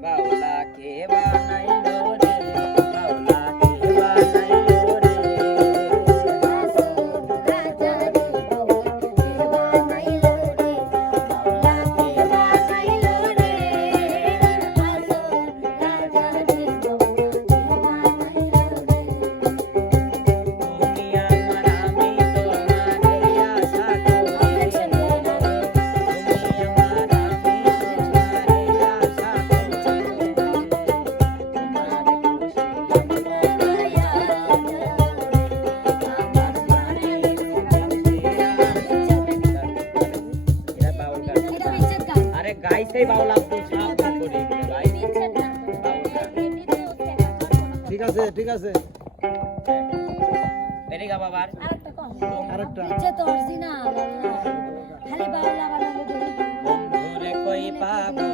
bảo là kế ba này গাইতেই বাউল আব্দুল বাউল গান ঠিক আছে ঠিক আছে। এরি গা বাবার আরেকটা। খালি বাউলা বানালে ধরি বন্ধুরে কই পাবো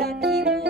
রাখিব